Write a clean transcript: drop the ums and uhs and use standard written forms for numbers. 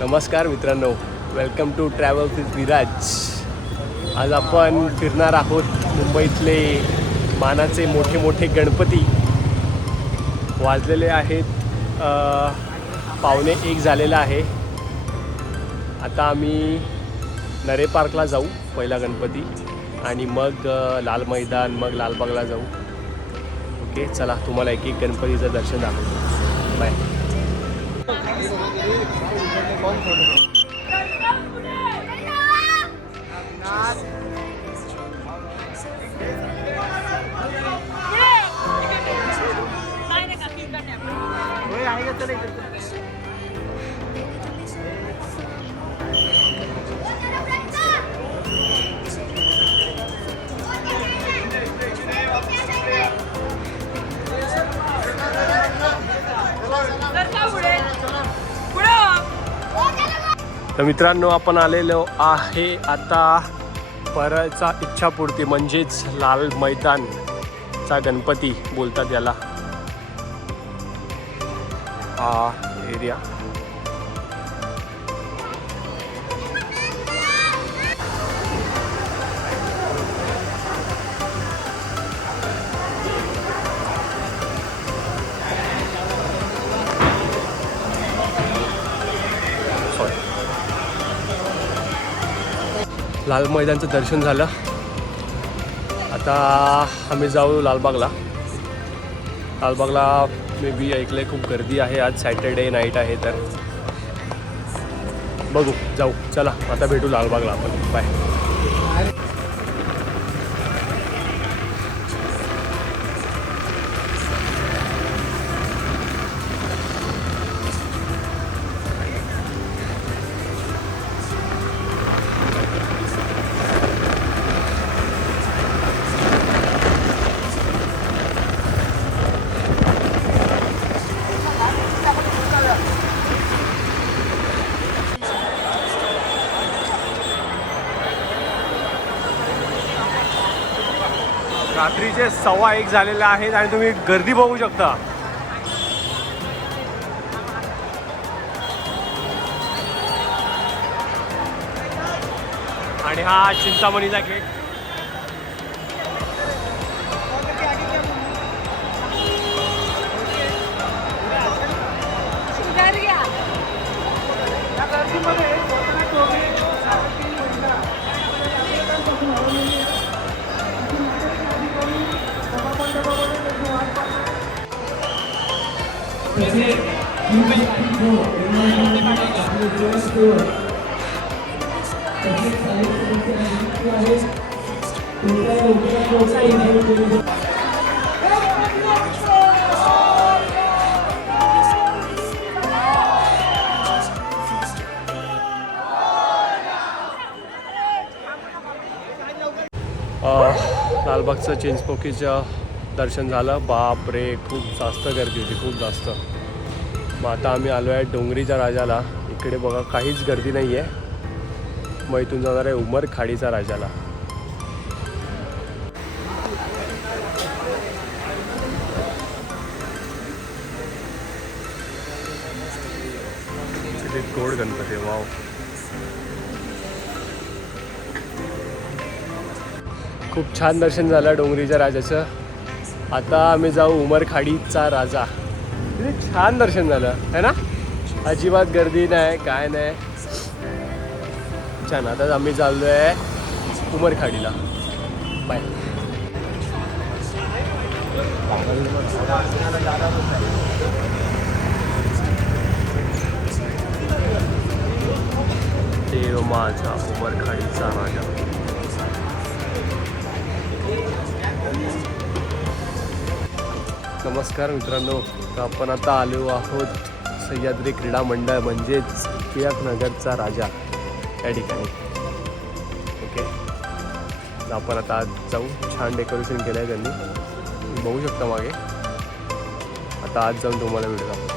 नमस्कार मित्रांनो, welcome to travel with Viraj. आज आपण फिरणार आहोत मुंबईतले मानाचे मोठे मोठे गणपती. वाजलेले आहेत 1:45 झालेला आहे. आता आम्ही नरे पार्कला जाऊ पहिला गणपती आणि मग लाल मैदान, मग लालबागला जाऊ. ओके, चला तुम्हाला एक एक गणपतीचं दर्शन दाखवतो. बाय. तर मित्रांनो, आपण आलेलो आहे आता परळचा इच्छापूर्ती म्हणजेच लाल मैदानचा गणपती बोलतात याला. हा एरिया लाल मैदानचं दर्शन झालं. आता आम्ही जाऊ लालबागला. लालबागला मे बी ऐकलं खूप गर्दी आहे. आज सॅटर्डे नाईट आहे, तर बघू, जाऊ. चला आता भेटू लालबागला आपण. बाय. रात्रीचे 1:15 झालेले आहेत आणि तुम्ही गर्दी बघू शकता. आणि हा चिंतामणीचा गेट. लालबागचं चिंचपोकीचं दर्शन झालं. बाप रे, खूप जास्त गर्दी होती, खूप जास्त. मग आता आम्ही आलो आहे डोंगरीच्या राजाला. इकडे बघा काहीच गर्दी नाही आहे. मग इथून जाणार आहे उमरखाडीचा राजाला. गोड गणपती, वाव. खूप छान दर्शन झालं डोंगरीच्या राजाचं. आता आम्ही जाऊ उमरखाडीचा राजा. किती छान दर्शन झालं है ना. अजिबात गर्दी नाही, काय नाही, छान. आता आम्ही चाललो आहे उमरखाडीला. बाय. देव माझा उमरखाडीचा राजा. नमस्कार मित्रांनो, आपण आता आलो आहोत सह्याद्री क्रीडा मंडळ म्हणजेच टिळक नगरचा राजा या ठिकाणी. ओके, आपण आता आज जाऊ. छान डेकोरेशन केलं आहे त्यांनी, बघू शकता मागे. आता आज जाऊन तुम्हाला व्हिडिओ